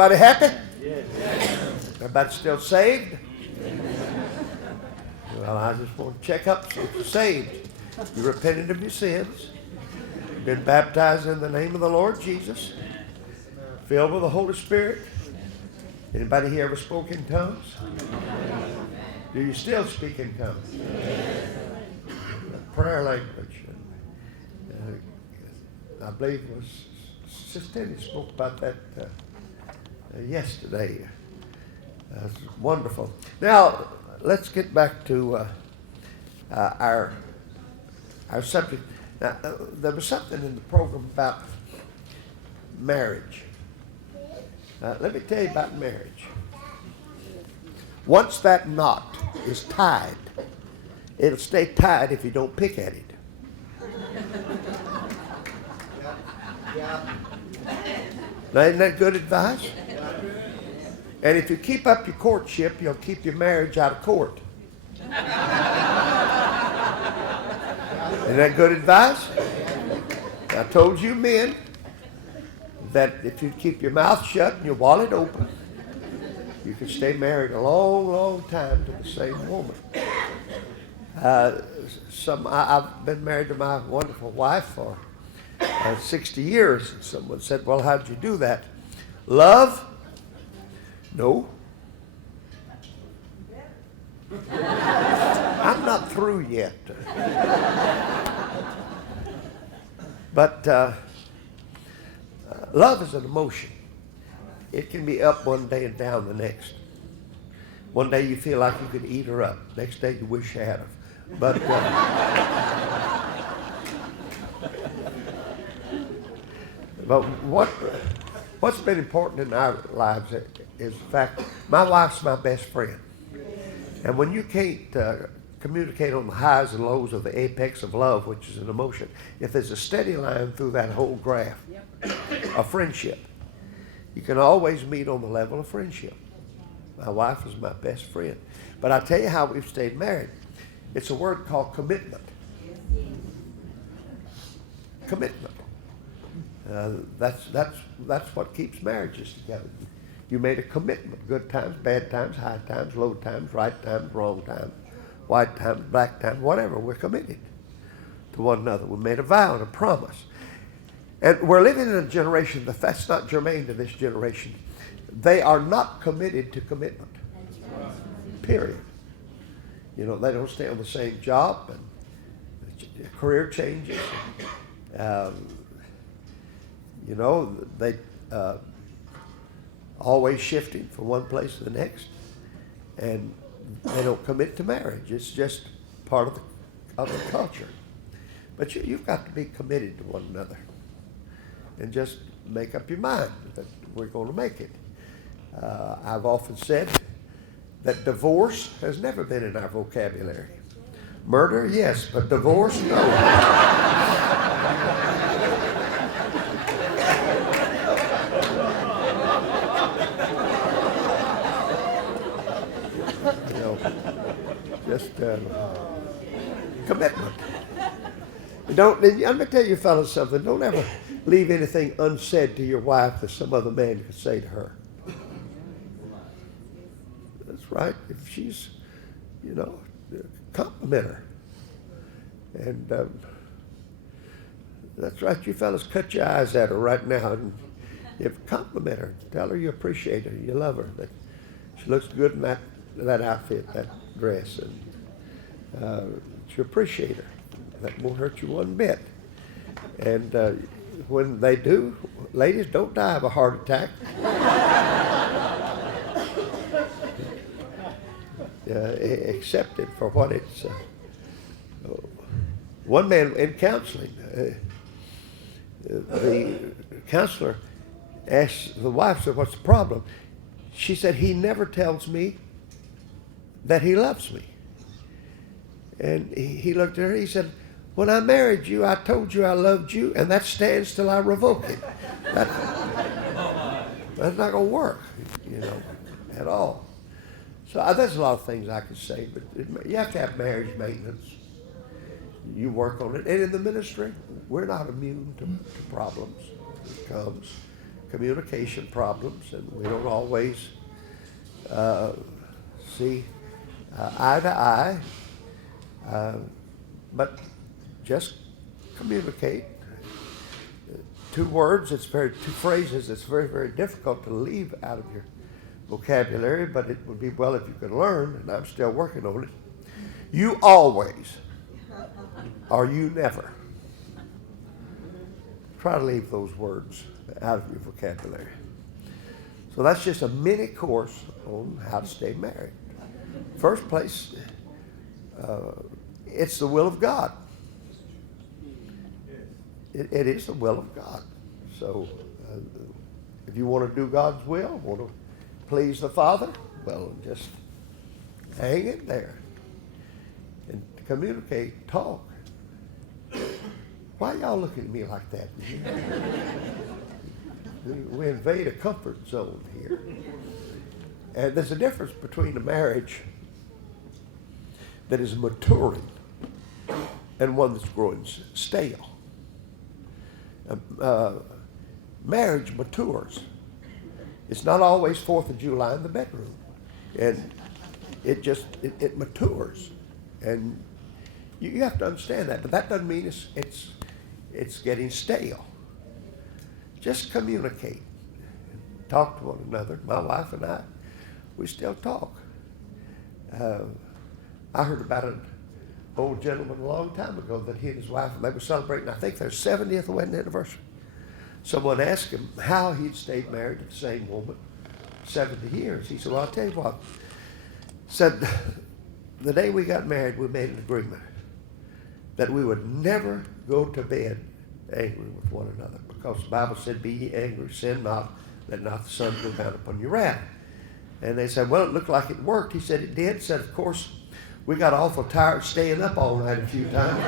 Everybody happy? Everybody still saved? Well, I just want to check up, see if you're saved. You repented of your sins, been baptized in the name of the Lord Jesus, filled with the Holy Spirit. Anybody here ever spoke in tongues? Do you still speak in tongues? Prayer language. I believe it was Sister Tenney spoke about that yesterday. It's wonderful. Now, let's get back to our subject. Now, there was something in the program about marriage. Let me tell you about marriage. Once that knot is tied, it'll stay tied if you don't pick at it. Now, isn't that good advice? And if you keep up your courtship, you'll keep your marriage out of court. Isn't that good advice? I told you men that if you keep your mouth shut and your wallet open, you can stay married a long, long time to the same woman. I've been married to my wonderful wife for 60 years. And someone said, well, how'd you do that? Love? No. I'm not through yet. But love is an emotion. It can be up one day and down the next. One day you feel like you could eat her up. Next day you wish you had her. But what's been important in our lives is the fact my wife's my best friend. And when you can't communicate on the highs and lows of the apex of love, which is an emotion, if there's a steady line through that whole graph of friendship, you can always meet on the level of friendship. My wife is my best friend. But I tell you how we've stayed married. It's a word called commitment. Commitment. That's what keeps marriages together. You made a commitment. Good times, bad times, high times, low times, right times, wrong times, white times, black times, whatever. We're committed to one another. We made a vow and a promise. And we're living in a generation that's not germane to this generation. They are not committed to commitment. Period. You know, they don't stay on the same job, and career changes. You know, they always shifting from one place to the next, and they don't commit to marriage. It's just part of the culture. But you've got to be committed to one another, and just make up your mind that we're going to make it. I've often said that divorce has never been in our vocabulary. Murder, yes, but divorce, no. You know, just commitment. Let me tell you fellas something. Don't ever leave anything unsaid to your wife that some other man could say to her. That's right. If she's, you know, compliment her. And that's right. You fellas cut your eyes at her right now and compliment her. Tell her you appreciate her, you love her, that she looks good in that outfit, that dress, and you appreciate her. That won't hurt you one bit. And when they do, ladies, don't die of a heart attack. Accept it for what it's. One man in counseling, the counselor asked the wife, said, "What's the problem?" She said, "He never tells me that he loves me." And he looked at her, he said, "When I married you, I told you I loved you, and that stands till I revoke it." That's not going to work, you know, at all. So there's a lot of things I could say, but you have to have marriage maintenance. You work on it. And in the ministry, we're not immune to problems. It comes. communication problems, and we don't always see eye to eye, but just communicate. Two phrases it's very, very difficult to leave out of your vocabulary, but it would be well if you could learn, and I'm still working on it. You always, or you never. Try to leave those words out of your vocabulary. So that's just a mini course on how to stay married. First place, it's the will of God. It is the will of God. So if you want to do God's will, want to please the Father, well, just hang in there and communicate, talk. Why y'all looking at me like that? We invade a comfort zone here. And there's a difference between a marriage that is maturing and one that's growing stale. Marriage matures. It's not always 4th of July in the bedroom. And it matures. And you have to understand that. But that doesn't mean it's getting stale. Just communicate. Talk to one another. My wife and I, we still talk. I heard about an old gentleman a long time ago that he and his wife, they were celebrating, I think, their 70th wedding anniversary. Someone asked him how he'd stayed married to the same woman 70 years. He said, well, I'll tell you what. Said, the day we got married, we made an agreement that we would never go to bed angry with one another, because the Bible said, be ye angry, sin not, let not the sun go down upon your wrath. And they said, well, it looked like it worked. He said, it did. He said, of course, we got awful tired staying up all night a few times.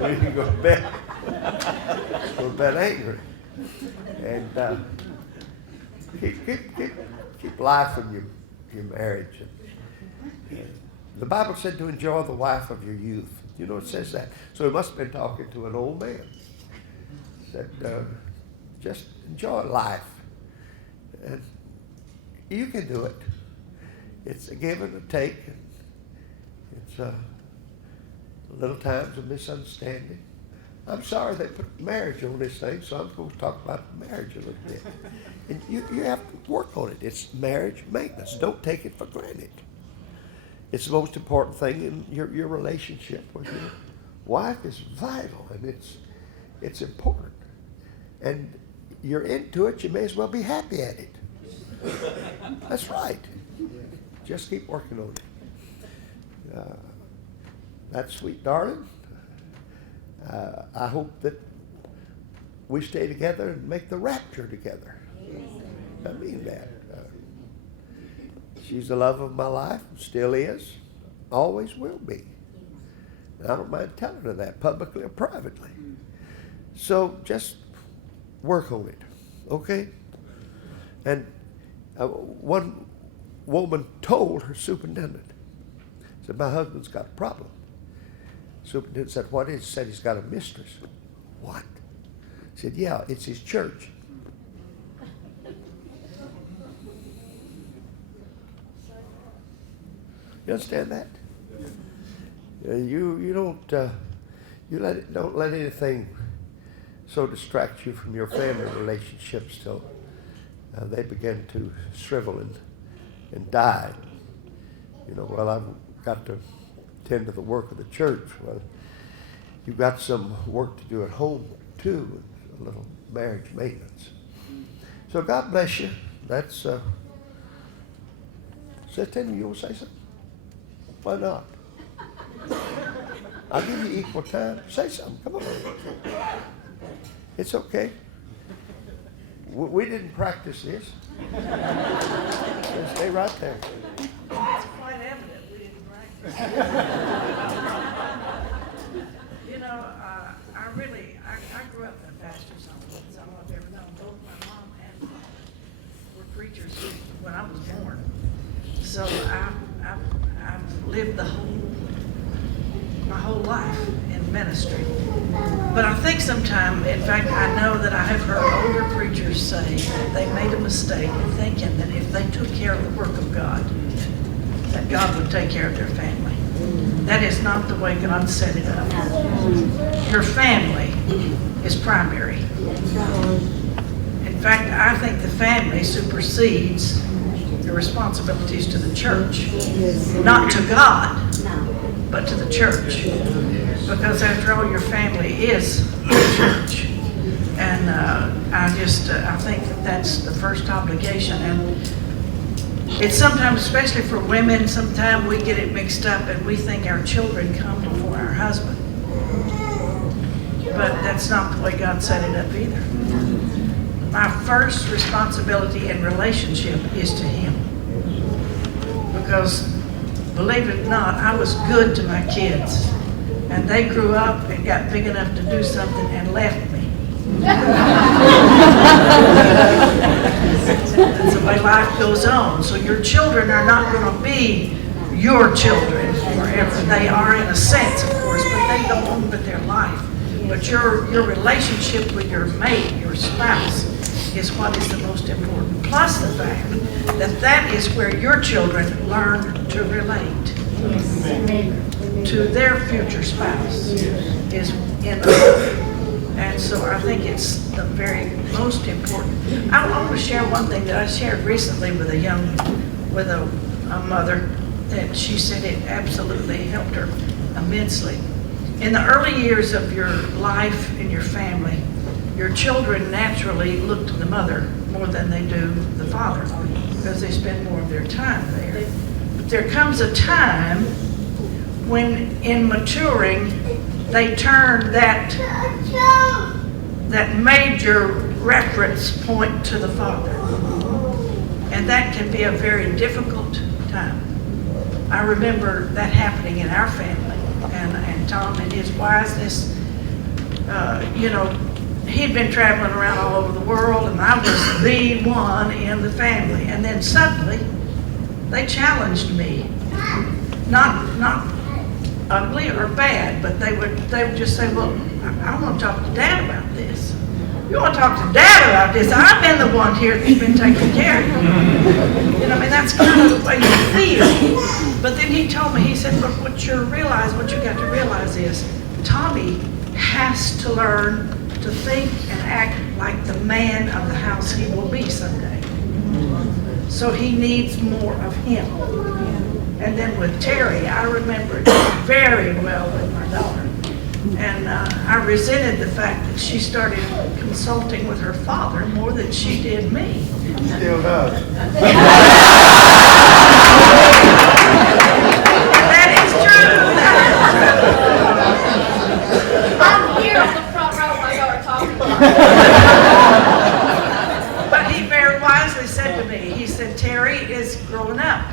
We didn't go to bed angry. And keep life in your marriage. The Bible said to enjoy the wife of your youth. You know, it says that. So he must have been talking to an old man. Said, just enjoy life. And you can do it. It's a give and a take. It's little times of misunderstanding. I'm sorry they put marriage on this thing, so I'm going to talk about marriage a little bit. And you have to work on it. It's marriage maintenance. Don't take it for granted. It's the most important thing in your relationship with your wife. Is vital, and it's important. And you're into it, you may as well be happy at it. That's right. Just keep working on it. That's sweet, darling. I hope that we stay together and make the rapture together. I mean that. She's the love of my life, still is, always will be. And I don't mind telling her that publicly or privately. So just work on it, okay? And one woman told her superintendent, said, my husband's got a problem. Superintendent said, what is it? Said he's got a mistress. What? Said, yeah, it's his church. You understand that? You don't let anything so distract you from your family relationships till they begin to shrivel and die. You know, well, I've got to tend to the work of the church. Well, you've got some work to do at home too, a little marriage maintenance. So God bless you. That's Sister Tenney, you want to say something? Why not? I'll give you equal time. Say something. Come on. It's okay. We didn't practice this. Just stay right there. It's quite evident we didn't practice. You know, I grew up in a pastor's home. So I've ever known both my mom and my mom were preachers when I was born. So I've lived my whole life in in ministry. But I think sometimes, in fact, I know that I have heard older preachers say that they made a mistake in thinking that if they took care of the work of God, that God would take care of their family. That is not the way God set it up. Your family is primary. In fact, I think the family supersedes the responsibilities to the church. Not to God, but to the church. Because after all, your family is the church. And I think that's the first obligation. And it's sometimes, especially for women, sometimes we get it mixed up and we think our children come before our husband. But that's not the way God set it up either. My first responsibility in relationship is to Him. Because, believe it or not, I was good to my kids. And they grew up and got big enough to do something and left me. That's the way life goes on. So your children are not going to be your children forever. They are in a sense, of course, but they go on with their life. But your relationship with your mate, your spouse, is what is the most important. Plus the fact that that is where your children learn to relate to their future spouse is in love. And so I think it's the very most important. I want to share one thing that I shared recently with a mother that she said it absolutely helped her immensely. In the early years of your life in your family, your children naturally look to the mother more than they do the father because they spend more of their time there. But there comes a time when in maturing, they turn that major reference point to the father. And that can be a very difficult time. I remember that happening in our family. And Tom and his wiseness, he'd been traveling around all over the world, and I was the one in the family. And then suddenly, they challenged me. Not ugly or bad, but they would just say, well, I want to talk to Dad about this. You want to talk to Dad about this? I've been the one here that's been taking care of you. That's kind of the way you feel. But then he told me, he said, look, what you got to realize is Tommy has to learn to think and act like the man of the house he will be someday. So he needs more of him. And then with Terry, I remember it very well with my daughter. And I resented the fact that she started consulting with her father more than she did me. Still does. That is true. I'm here on the front row while y'all are talking. But he very wisely said to me, he said, Terry is growing up.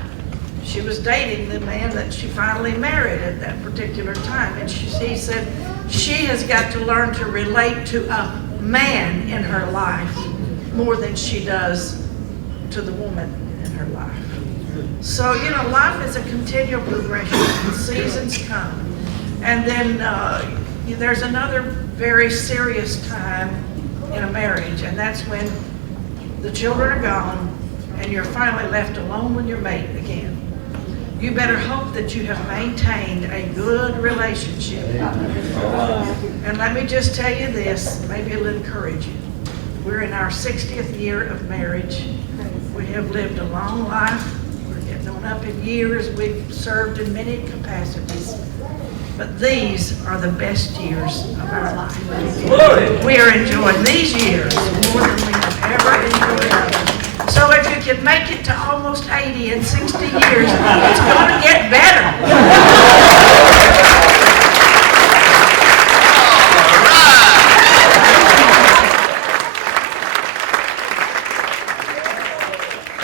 She was dating the man that she finally married at that particular time. And he said, she has got to learn to relate to a man in her life more than she does to the woman in her life. So, life is a continual progression. Seasons come. And then there's another very serious time in a marriage, and that's when the children are gone and you're finally left alone with your mate again. You better hope that you have maintained a good relationship. And let me just tell you this, maybe it'll encourage you. We're in our 60th year of marriage. We have lived a long life. We're getting on up in years. We've served in many capacities. But these are the best years of our life. We are enjoying these years more than we have ever enjoyed others. So if you can make it to almost 80 in 60 years, it's going to get better.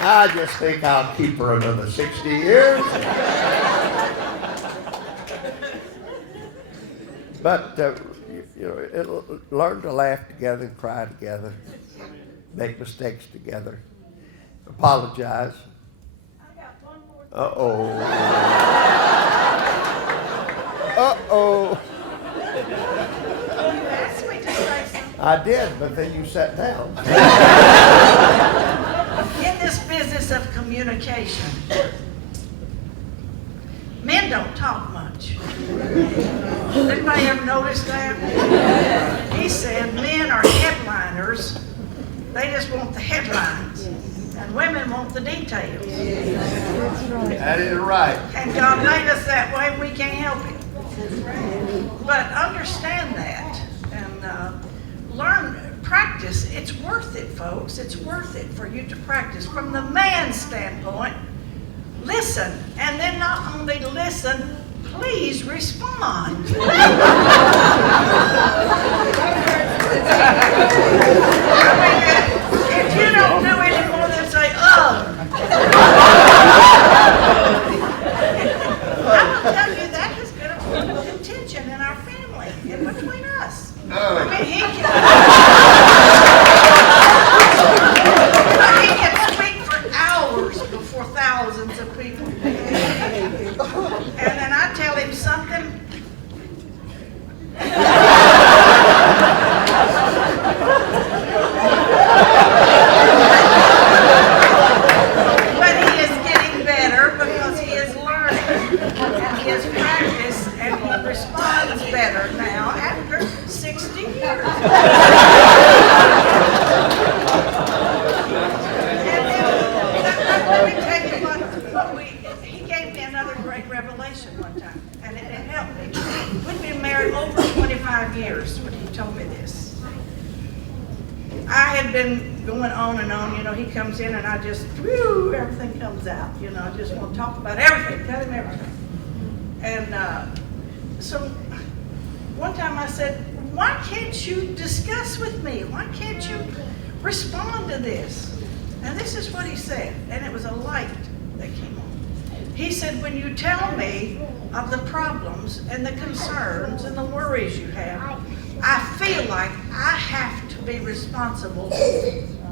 I just think I'll keep her another 60 years. But, learn to laugh together and cry together, make mistakes together, apologize. I got one more thing. Uh-oh. Uh-oh. I did, but then you sat down. In this business of communication, men don't talk much. Anybody ever notice that? He said men are headliners. They just want the headlines. And women want the details. That is right. And God made us that way, we can't help it. But understand that and learn, practice. It's worth it, folks. It's worth it for you to practice. From the man's standpoint, listen. And then not only listen, please respond. If you don't do any more than say, I will tell you that is going to put contention in our family, in between us. I mean, he can speak for hours before thousands of people. And then I tell him something. But he is getting better because he is learning and he has practiced and he responds better now after 60 years. Let me tell you he gave me another great revelation one time, and it helped me. We'd been married over 25 years when he told me this. I had been going on and on, he comes in and I just, everything comes out, I just want to talk about everything, tell him everything. And so one time I said, why can't you discuss with me? Why can't you respond to this? And this is what he said, and it was a light that came on. He said, when you tell me of the problems and the concerns and the worries you have, I feel like I have to be responsible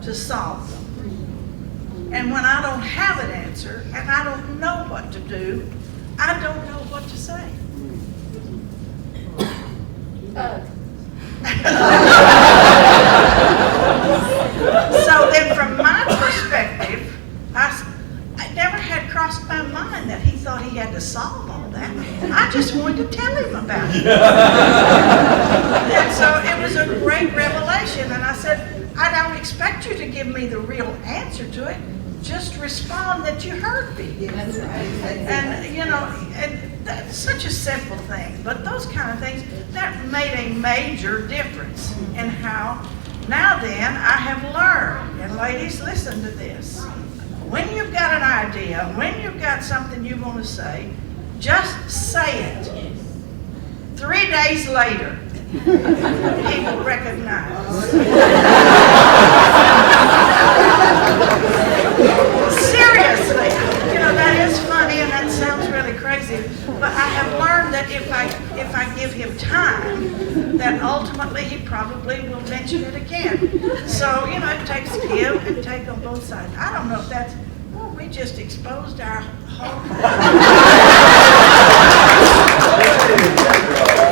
to solve them. And when I don't have an answer and I don't know what to do, I don't know what to say. So then from my perspective, I never had crossed my mind that he thought he had to solve all that. I just wanted to tell him about it. And so it was a great revelation. And I said, I don't expect you to give me the real answer to it. Just respond that you heard me. And, and that's such a simple thing. But those kind of things, that made a major difference in how, now then, I have learned. And ladies, listen to this. When you've got an idea, when you've got something you want to say, just say it. 3 days later, he will recognize. Seriously, that is funny and that sounds really crazy, but I have learned that if I give him time, that ultimately he probably will mention it again. So, it takes give and take on both sides. I don't know if that's, we just exposed our whole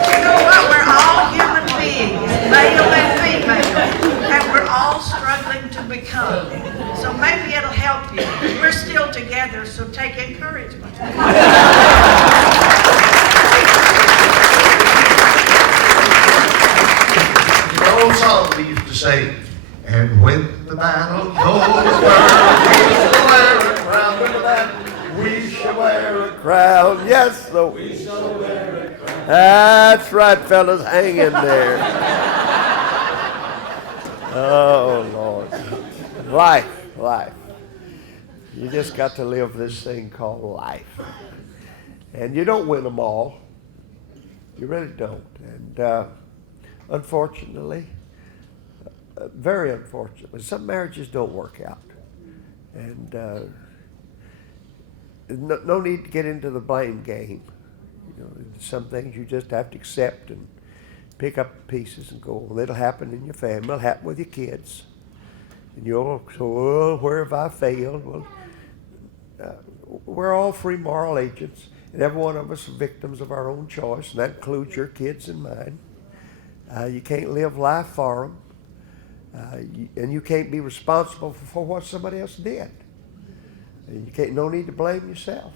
You know what? We're all human beings, male and female, and we're all struggling to become. So maybe it'll help you. We're still together, so take encouragement. The old song we used to say, and when the battle goes, We shall wear a crown. Yes, so we shall wear a crown. That's right, fellas. Hang in there. Oh, Lord. Life. You just got to live this thing called life. And you don't win them all. You really don't. And unfortunately, very unfortunately, some marriages don't work out. And no need to get into the blame game. Some things you just have to accept and pick up the pieces and go, well, it'll happen in your family, it'll happen with your kids. And you'll say, well, where have I failed? Well, we're all free moral agents, and every one of us are victims of our own choice, and that includes your kids and mine. You can't live life for them. And you can't be responsible for what somebody else did. And you can't, no need to blame yourself.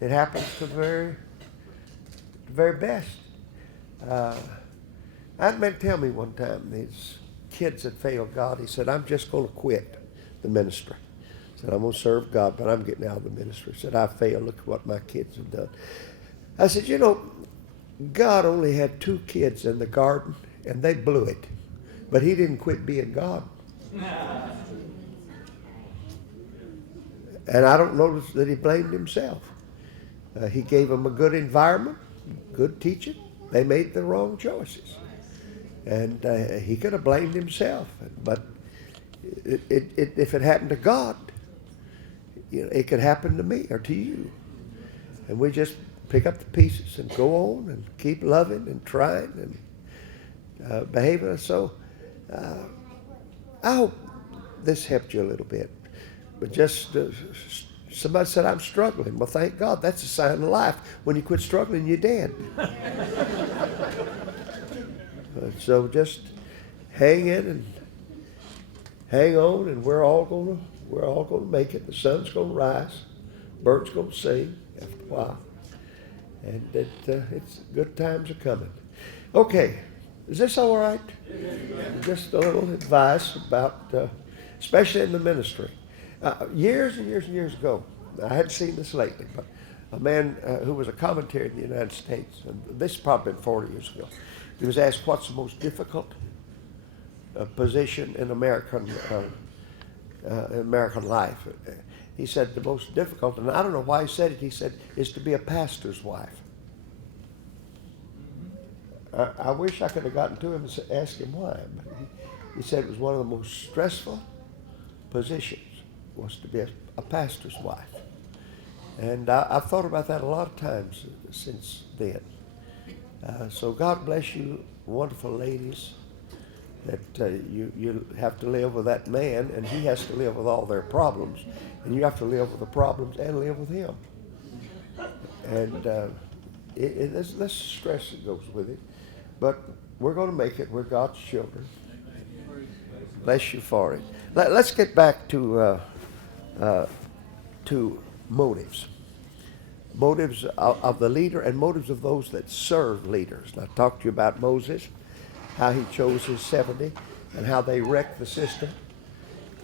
It happens to the very best. I had a man tell me one time, these kids that failed God, he said, I'm just going to quit the ministry. He said, I'm going to serve God, but I'm getting out of the ministry. He said, I failed. Look at what my kids have done. I said, you know, God only had 2 kids in the garden, and they blew it. But he didn't quit being God. And I don't notice that he blamed himself. He gave them a good environment, good teaching. They made the wrong choices. And he could have blamed himself. But if it happened to God, you know, it could happen to me or to you. And we just pick up the pieces and go on and keep loving and trying and behaving. So I hope this helped you a little bit. But just somebody said, I'm struggling. Well, thank God. That's a sign of life. When you quit struggling, you're dead. So just hang in and hang on, and we're all gonna make it. The sun's gonna rise, birds gonna sing after a while, and it's good times are coming. Okay, is this all right? Just a little advice about, especially in the ministry. Years and years and years ago, I hadn't seen this lately, but a man who was a commentator in the United States, and this has probably been 40 years ago, he was asked what's the most difficult position in American life. He said the most difficult, and I don't know why he said it, he said, is to be a pastor's wife. I wish I could have gotten to him and asked him why, but he said it was one of the most stressful positions, was to be a pastor's wife. And I've thought about that a lot of times since then. So God bless you, wonderful ladies, that you have to live with that man, and he has to live with all their problems, and you have to live with the problems and live with him. And there's this stress that goes with it, but we're going to make it. We're God's children. Bless you for it. Let's get back to motives. Motives of the leader and motives of those that serve leaders. And I talked to you about Moses, how he chose his 70, and how they wrecked the system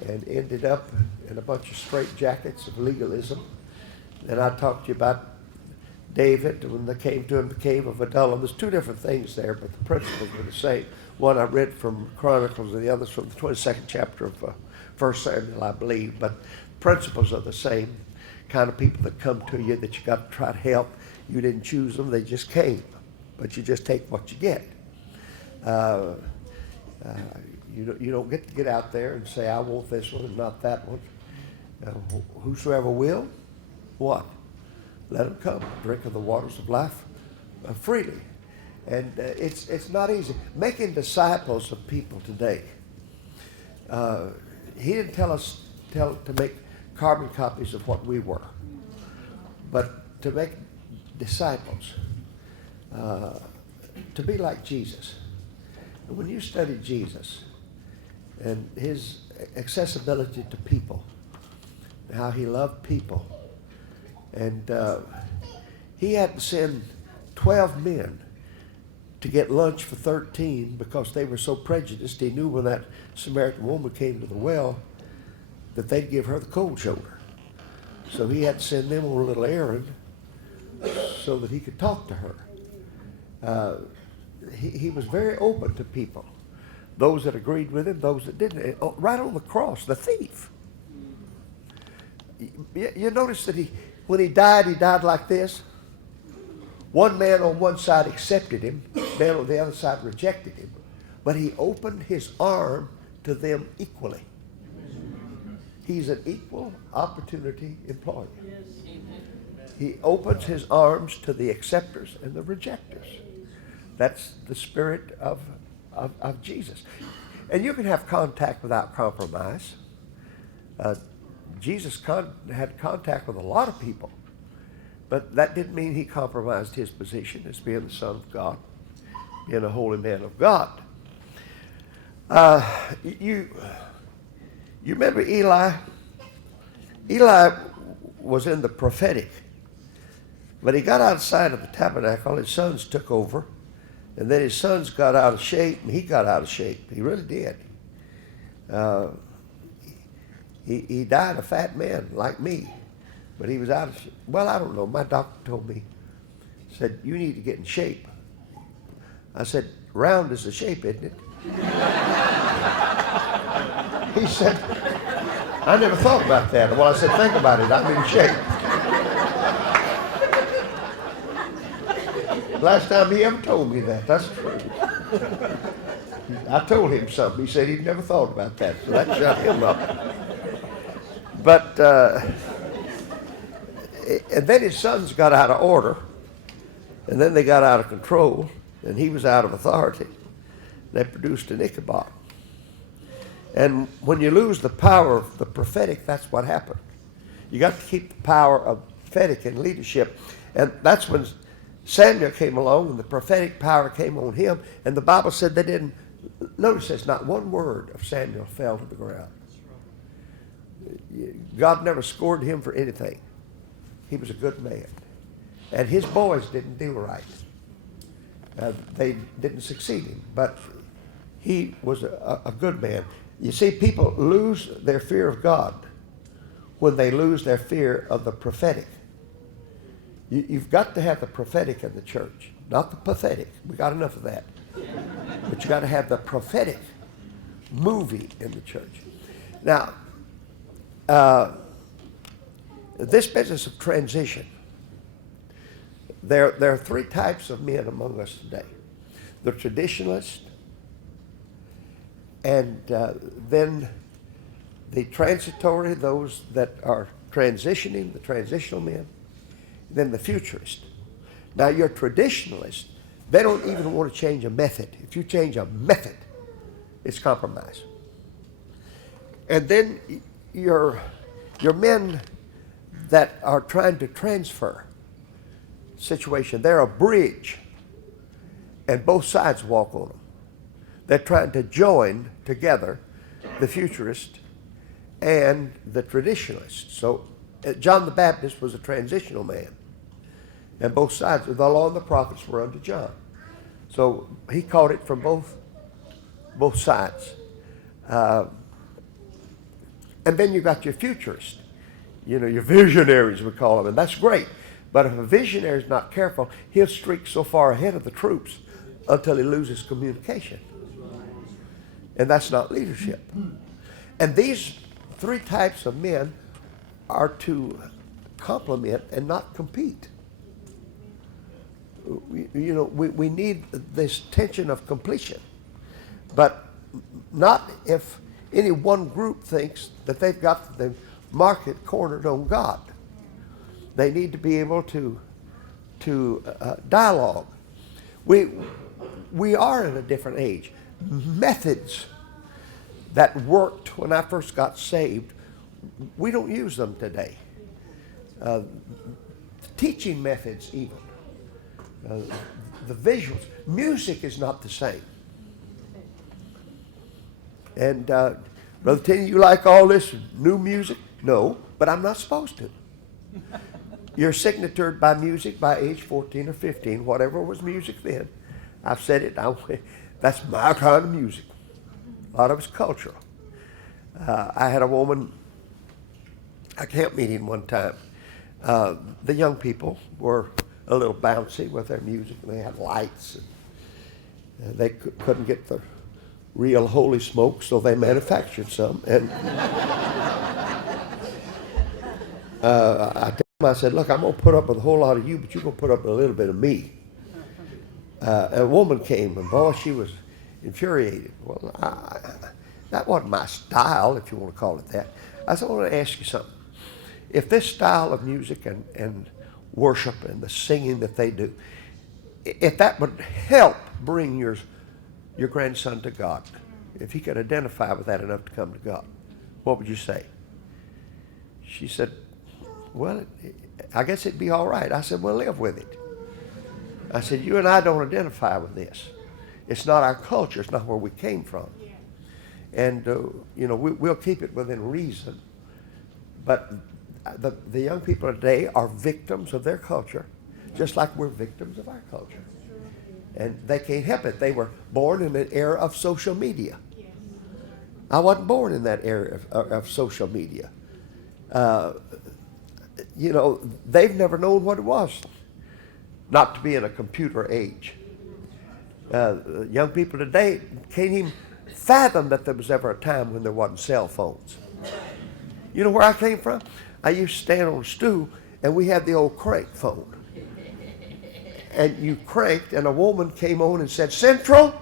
and ended up in a bunch of straitjackets of legalism. And I talked to you about David when they came to him, the cave of Adullam. There's 2 different things there, but the principles were the same. One I read from Chronicles, and the other's from the 22nd chapter of 1 Samuel, I believe. But principles are the same. Kind of people that come to you that you got to try to help. You didn't choose them, they just came. But you just take what you get. You don't get to get out there and say, I want this one and not that one. Whosoever will, what? Let them come, drink of the waters of life freely. And it's not easy. Making disciples of people today. He didn't tell us to make carbon copies of what we were, but to make disciples, to be like Jesus. And when you study Jesus and his accessibility to people, how he loved people, and he had to send 12 men to get lunch for 13 because they were so prejudiced. He knew when that Samaritan woman came to the well that they'd give her the cold shoulder. So he had to send them on a little errand so that he could talk to her. He was very open to people. Those that agreed with him, those that didn't. Right on the cross, the thief. You notice that when he died like this. One man on one side accepted him, man on the other side rejected him. But he opened his arm to them equally. He's an equal opportunity employer. He opens his arms to the acceptors and the rejectors. That's the spirit of Jesus. And you can have contact without compromise. Jesus had contact with a lot of people, but that didn't mean he compromised his position as being the Son of God, being a holy man of God. You remember Eli? Eli was in the prophetic, but he got outside of the tabernacle. His sons took over, and then his sons got out of shape, and he got out of shape. He really did. He died a fat man like me, but he was out of shape. Well, I don't know. My doctor told me, said, you need to get in shape. I said, round is the shape, isn't it? He said, I never thought about that. Well, I said, think about it. I'm in shape. Last time he ever told me that. That's true. I told him something. He said he'd never thought about that. So that shut him up. But, and then his sons got out of order. And then they got out of control. And he was out of authority. They produced an Ichabod. And when you lose the power of the prophetic, that's what happened. You got to keep the power of prophetic in leadership. And that's when Samuel came along and the prophetic power came on him. And the Bible said they didn't, notice this, not one word of Samuel fell to the ground. God never scored him for anything. He was a good man. And his boys didn't do right. They didn't succeed him. But he was a good man. You see, people lose their fear of God when they lose their fear of the prophetic. You've got to have the prophetic in the church, not the pathetic. We got enough of that. But you got to have the prophetic movie in the church. Now, this business of transition, there are three types of men among us today. The traditionalists, and then the transitory, those that are transitioning, the transitional men, then the futurist. Now, your traditionalists, they don't even want to change a method. If you change a method, it's compromise. And then your men that are trying to transfer situation, they're a bridge, and both sides walk on them. They're trying to join together the futurist and the traditionalist. So John the Baptist was a transitional man. And both sides, the law and the prophets were unto John. So he caught it from both sides. And then you got your futurist. You know, your visionaries, we call them, and that's great. But if a visionary is not careful, he'll streak so far ahead of the troops until he loses communication. And that's not leadership. And these three types of men are to complement and not compete. We need this tension of completion. But not if any one group thinks that they've got the market cornered on God. They need to be able to dialogue. We are in a different age. Methods that worked when I first got saved, we don't use them today. Teaching methods even. The visuals. Music is not the same. And Brother Tenney, you like all this new music? No, but I'm not supposed to. You're signatured by music by age 14 or 15, whatever was music then. I've said it now. That's my kind of music. A lot of it's cultural. I had a woman, a camp meeting one time. The young people were a little bouncy with their music, and they had lights. And they couldn't get the real holy smoke, so they manufactured some. And I said, look, I'm going to put up with a whole lot of you, but you're going to put up with a little bit of me. A woman came, and boy, she was infuriated. Well, that wasn't my style, if you want to call it that. I said, I want to ask you something. If this style of music and worship and the singing that they do, if that would help bring your grandson to God, if he could identify with that enough to come to God, what would you say? She said, well, I guess it'd be all right. I said, well, live with it. I said, you and I don't identify with this. It's not our culture. It's not where we came from. And, we'll keep it within reason. But the young people today are victims of their culture, just like we're victims of our culture. And they can't help it. They were born in an era of social media. I wasn't born in that era of social media. They've never known what it was not to be in a computer age. Young people today can't even fathom that there was ever a time when there wasn't cell phones. You know where I came from? I used to stand on a stool, and we had the old crank phone. And you cranked, and a woman came on and said, "Central,"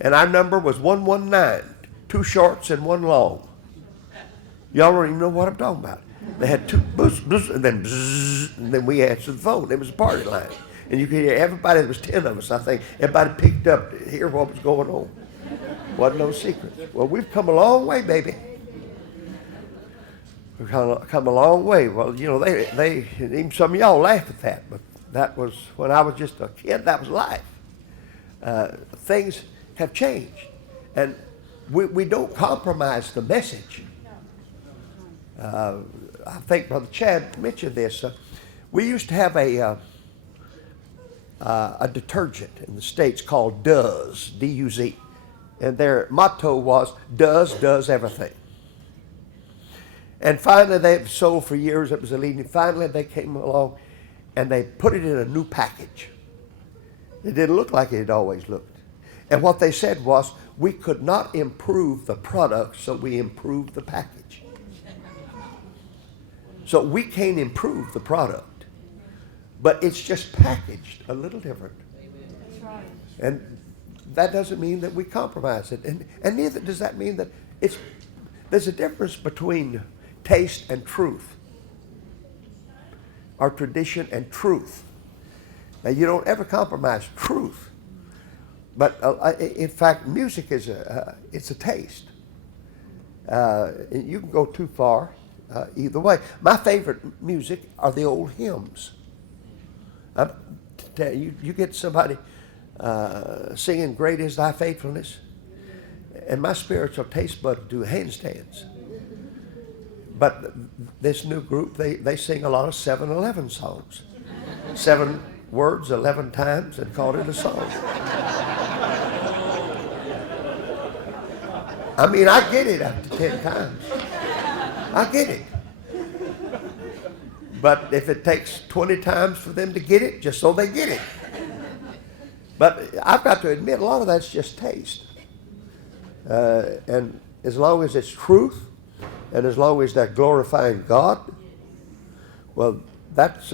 and our number was 119, 2 shorts and 1 long. Y'all don't even know what I'm talking about. They had 2 buzz, buzz, and then buzz, and then we answered the phone. It was a party line. And you could hear everybody, there was 10 of us, I think. Everybody picked up to hear what was going on. Wasn't no secret. Well, we've come a long way, baby. We've come a long way. Well, they even some of y'all laugh at that, but that was, when I was just a kid, that was life. Things have changed. And we don't compromise the message. I think Brother Chad mentioned this. We used to have a detergent in the States called Does, D-U-Z. And their motto was, does everything. And finally, they've sold for years. It was a leading. Finally, they came along and they put it in a new package. It didn't look like it had always looked. And what they said was, we could not improve the product, so we improved the package. So we can't improve the product, but it's just packaged a little different. And that doesn't mean that we compromise it. And neither does that mean that there's a difference between taste and truth, or tradition and truth. Now, you don't ever compromise truth. But in fact, music is it's a taste. You can go too far either way. My favorite music are the old hymns. You get somebody singing "Great Is Thy Faithfulness," and my spiritual taste bud do handstands. But this new group, they sing a lot of 7-11 songs. 7 words 11 times and called it a song. I mean, I get it after 10 times. I get it. But if it takes 20 times for them to get it, just so they get it. But I've got to admit, a lot of that's just taste. And as long as it's truth, and as long as they're glorifying God, well, that's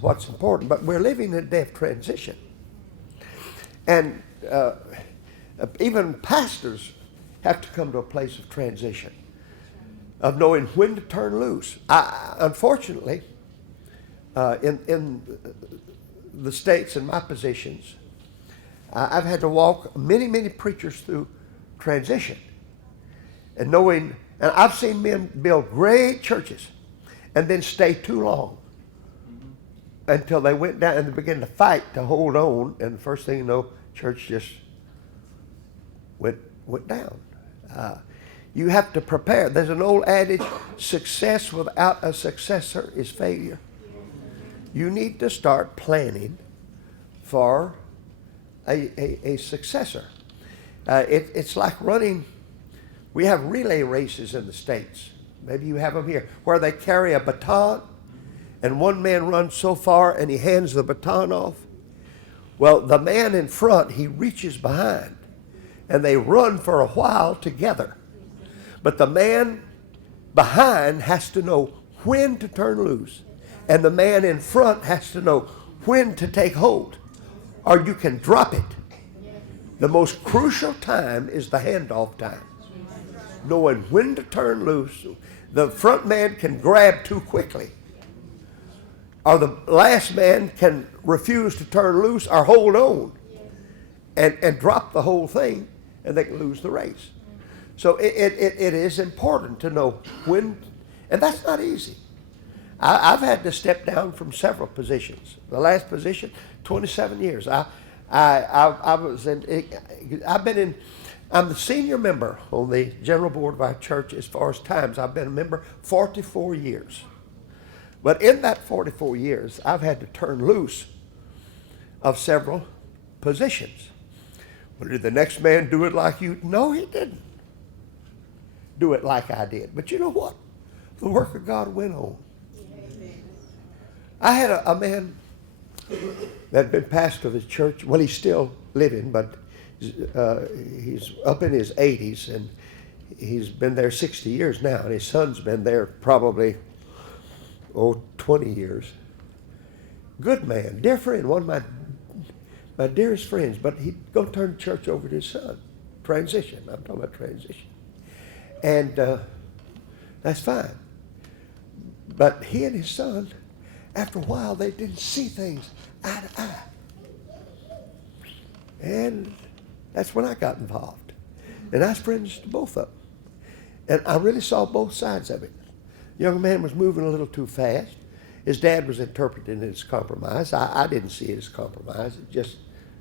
what's important. But we're living in a day of transition. And even pastors have to come to a place of transition, of knowing when to turn loose. Unfortunately, in the States and my positions, I've had to walk many preachers through transition. And knowing, and I've seen men build great churches and then stay too long until they went down and they began to fight to hold on, and the first thing you know, church just went down. You have to prepare. There's an old adage, success without a successor is failure. You need to start planning for a successor. It's like running. We have relay races in the States. Maybe you have them here, where they carry a baton and one man runs so far and he hands the baton off. Well, the man in front, he reaches behind and they run for a while together. But the man behind has to know when to turn loose, and the man in front has to know when to take hold, or you can drop it. The most crucial time is the handoff time. Knowing when to turn loose. The front man can grab too quickly, or the last man can refuse to turn loose or hold on and drop the whole thing, and they can lose the race. So it is important to know when, and that's not easy. I've had to step down from several positions. The last position, 27 years. I've been in I'm the senior member on the general board of our church as far as times. I've been a member 44 years. But in that 44 years, I've had to turn loose of several positions. Well, did the next man do it like you? No, he didn't do it like I did. But you know what? The work of God went on. I had a man that had been pastor of his church. Well, he's still living, but he's up in his 80s, and he's been there 60 years now, and his son's been there probably 20 years. Good man, dear friend, one of my dearest friends, but he's going to turn the church over to his son. Transition. I'm talking about transition. And that's fine. But he and his son, after a while, they didn't see things eye to eye. And that's when I got involved. And I was friends to both of them. And I really saw both sides of it. The young man was moving a little too fast. His dad was interpreting it as compromise. I didn't see it as compromise, just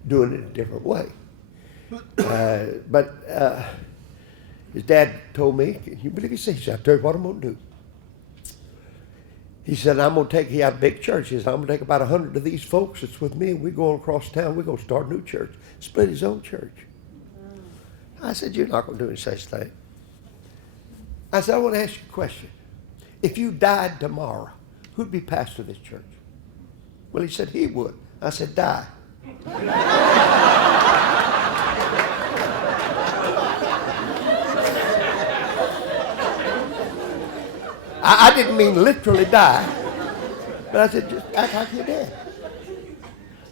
doing it a different way. But his dad told me, can you believe he said, I'll tell you what I'm going to do. He said, I'm going to take, he had a big church. He said, I'm going to take about 100 of these folks that's with me, and we're going across town. We're going to start a new church, split his own church. I said, you're not going to do any such thing. I said, I want to ask you a question. If you died tomorrow, who'd be pastor of this church? Well, he said he would. I said, die. I didn't mean literally die, but I said, just act like you're dead.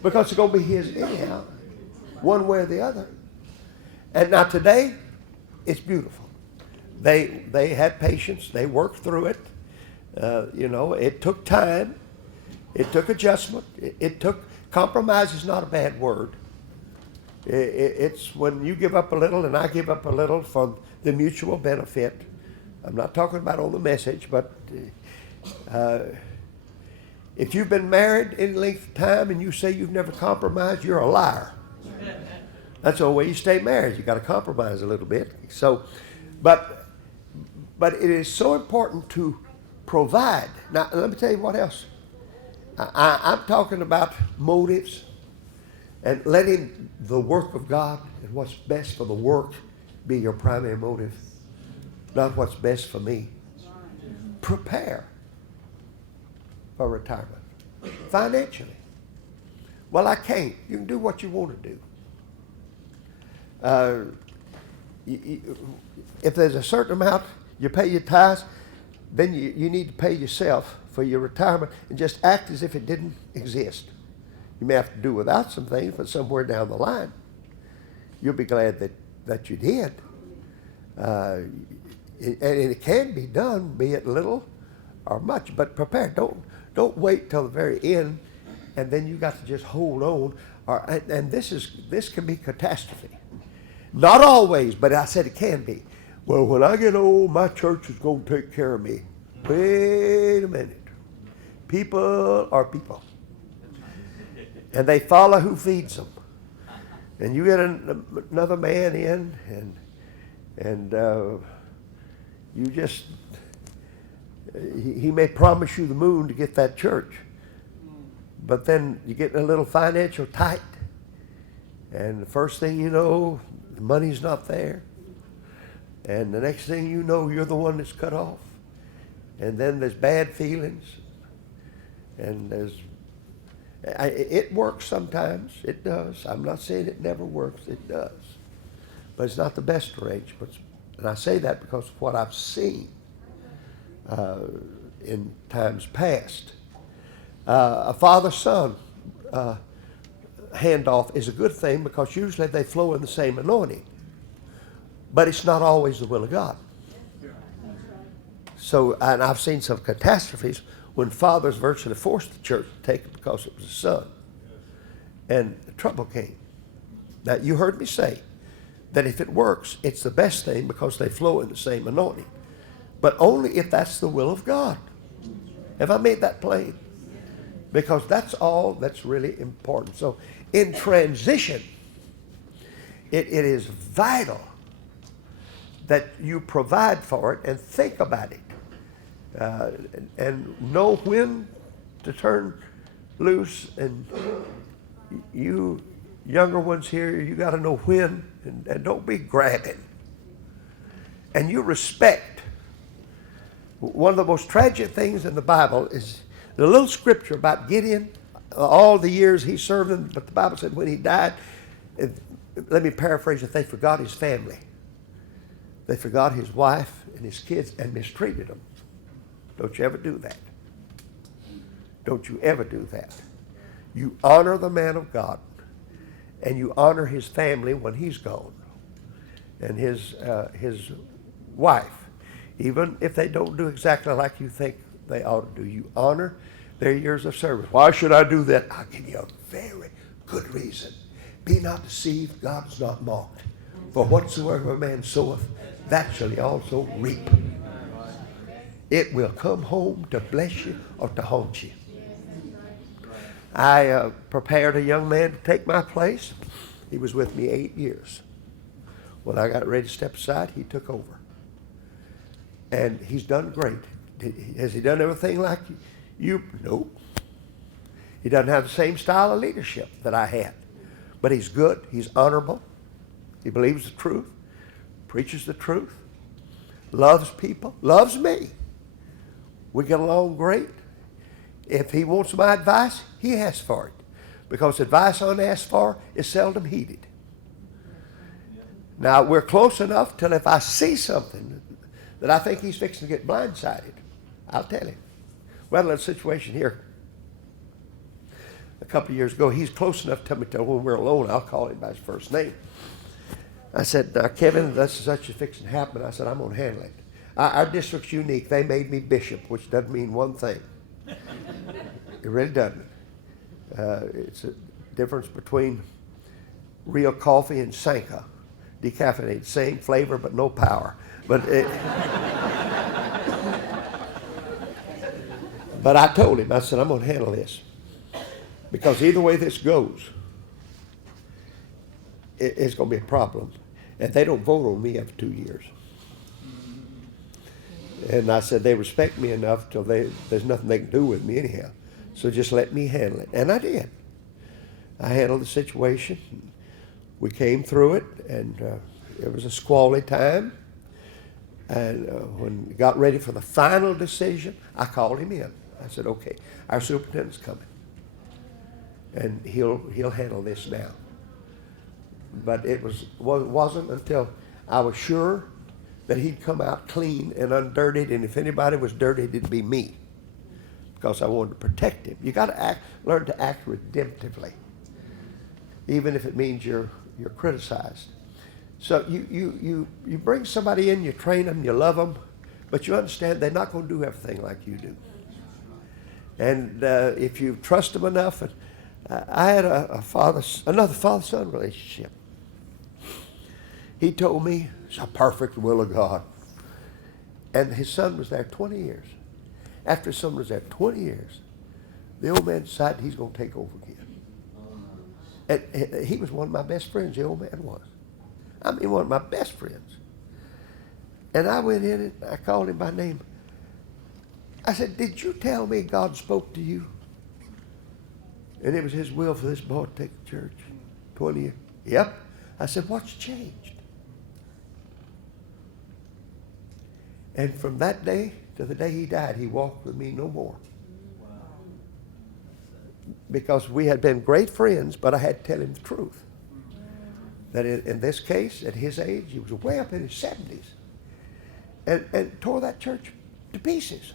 Because it's going to be his anyhow, one way or the other. And now today, it's beautiful. They had patience. They worked through it. It took time. It took adjustment. It took, compromise is not a bad word. It's when you give up a little and I give up a little for the mutual benefit. I'm not talking about on the message, but if you've been married any length of time and you say you've never compromised, you're a liar. That's the only way you stay married. You got to compromise a little bit. So, but it is so important to provide. Now, let me tell you what else. I'm talking about motives and letting the work of God and what's best for the work be your primary motive, not what's best for me. Prepare for retirement financially. Well, I can't. You can do what you want to do. If there's a certain amount you pay your tithes, then you need to pay yourself for your retirement and just act as if it didn't exist. You may have to do without some things, but somewhere down the line, you'll be glad that you did. And it can be done, be it little or much, but prepare. Don't wait till the very end, and then you got to just hold on. And this can be catastrophe. Not always, but I said it can be. Well, when I get old, my church is going to take care of me. Wait a minute. People are people. And they follow who feeds them. And you get another man in, and you just, he may promise you the moon to get that church. But then you get a little financial tight. And the first thing you know, the money's not there. And the next thing you know, you're the one that's cut off. And then there's bad feelings. And it works sometimes. It does. I'm not saying it never works. It does. But it's not the best arrangements. And I say that because of what I've seen in times past. A father-son handoff is a good thing because usually they flow in the same anointing. But it's not always the will of God. So, and I've seen some catastrophes when fathers virtually forced the church to take it because it was a son. And trouble came. Now, you heard me say that if it works, it's the best thing because they flow in the same anointing. But only if that's the will of God. Have I made that plain? Because that's all that's really important. So, in transition, it is vital that you provide for it and think about it. And know when to turn loose. And you younger ones here, you got to know when, and don't be grabbing. And you respect. One of the most tragic things in the Bible is the little scripture about Gideon, all the years he served them, but the Bible said when he died, let me paraphrase it, they forgot his family. They forgot his wife and his kids and mistreated them. Don't you ever do that. Don't you ever do that. You honor the man of God, and you honor his family when he's gone, and his wife. Even if they don't do exactly like you think they ought to do, you honor their years of service. Why should I do that? I'll give you a very good reason. Be not deceived, God is not mocked. For whatsoever a man soweth, that shall he also reap. It will come home to bless you or to haunt you. I prepared a young man to take my place. He was with me 8 years. When I got ready to step aside, he took over. And he's done great. Has he done everything like you? Nope. He doesn't have the same style of leadership that I had. But he's good. He's honorable. He believes the truth. Preaches the truth. Loves people. Loves me. We get along great. If he wants my advice, he asks for it. Because advice unasked for is seldom heeded. Now, we're close enough till if I see something that I think he's fixing to get blindsided, I'll tell him. We had a little situation here a couple of years ago. He's close enough to me till when we're alone, I'll call him by his first name. I said, Kevin, this is such a fixing to happen. I said, I'm going to handle it. Our district's unique. They made me bishop, which doesn't mean one thing. It really doesn't. It's a difference between real coffee and Sanka. Decaffeinated, same flavor but no power. But I told him, I said, I'm going to handle this. Because either way this goes, it's going to be a problem. And they don't vote on me after 2 years. And I said, they respect me enough till there's nothing they can do with me anyhow. So just let me handle it. And I did. I handled the situation. We came through it, and it was a squally time. And when we got ready for the final decision, I called him in. I said, okay, our superintendent's coming. And he'll handle this now. But it wasn't until I was sure that he'd come out clean and undirtied, and if anybody was dirty, it'd be me. Because I wanted to protect him. You got to learn to act redemptively, even if it means you're criticized. So you bring somebody in, you train them, you love them, but you understand they're not going to do everything like you do. And if you trust them enough, and I had another father-son relationship. He told me it's a perfect will of God. And his son was there 20 years. After his son was there 20 years, the old man decided he's going to take over again. And he was one of my best friends, the old man was. I mean, one of my best friends. And I went in and I called him by name. I said, did you tell me God spoke to you? And it was his will for this boy to take the church. 20 years. Yep. I said, what's changed? And from that day to the day he died, he walked with me no more. Because we had been great friends, but I had to tell him the truth. That in this case, at his age, he was way up in his 70s. And tore that church to pieces.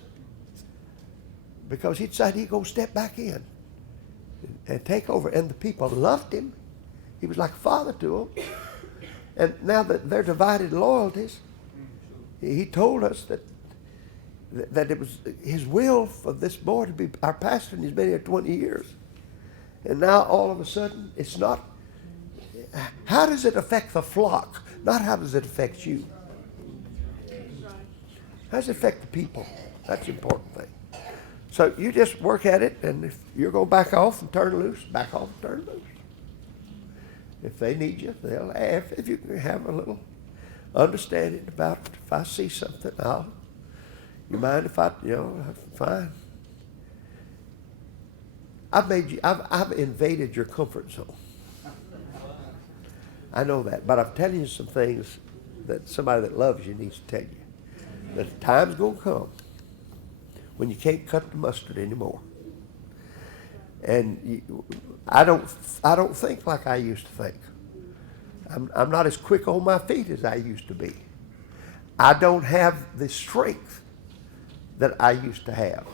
Because he decided he'd go step back in and take over. And the people loved him. He was like a father to them. And now that they're divided loyalties, he told us that it was his will for this boy to be our pastor, and he's been here 20 years. And now all of a sudden, it's not, how does it affect the flock? Not how does it affect you? How does it affect the people? That's the important thing. So you just work at it, and if you're going to back off and turn loose, back off and turn loose. If they need you, they'll, if you can have a understanding about if I see something, you mind if fine. I've invaded your comfort zone. I know that, but I'm telling you some things that somebody that loves you needs to tell you. That the time's going to come when you can't cut the mustard anymore. And I don't think like I used to think. I'm not as quick on my feet as I used to be. I don't have the strength that I used to have.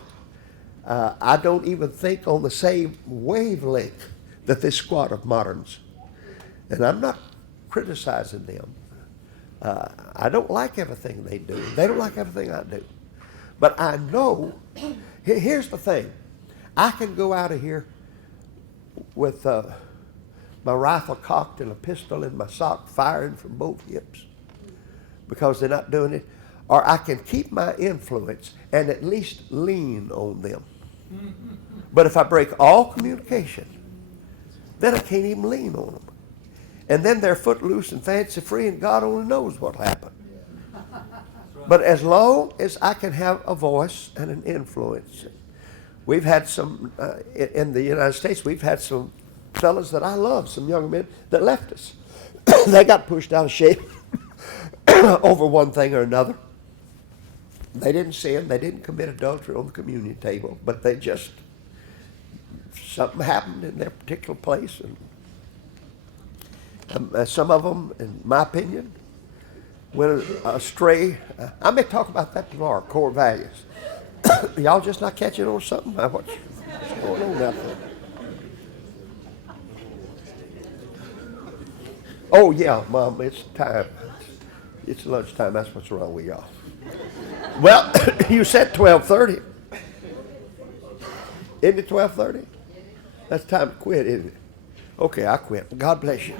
I don't even think on the same wavelength that this squad of moderns. And I'm not criticizing them. I don't like everything they do. They don't like everything I do. But I know, here's the thing. I can go out of here with my rifle cocked and a pistol in my sock firing from both hips because they're not doing it. Or I can keep my influence and at least lean on them. But if I break all communication, then I can't even lean on them. And then they're footloose and fancy free, and God only knows what'll happen. But as long as I can have a voice and an influence, we've had some, in the United States, we've had some fellas that I love, some young men that left us. They got pushed out of shape over one thing or another. They didn't sin, they didn't commit adultery on the communion table, but they just, something happened in their particular place. And some of them, in my opinion, went astray. I may talk about that tomorrow, core values. Y'all just not catching on something? What's going on out there? Oh, yeah, Mom, it's time. It's lunchtime. That's what's wrong with y'all. Well, you said 12:30. Isn't it 12:30? That's time to quit, isn't it? Okay, I quit. God bless you.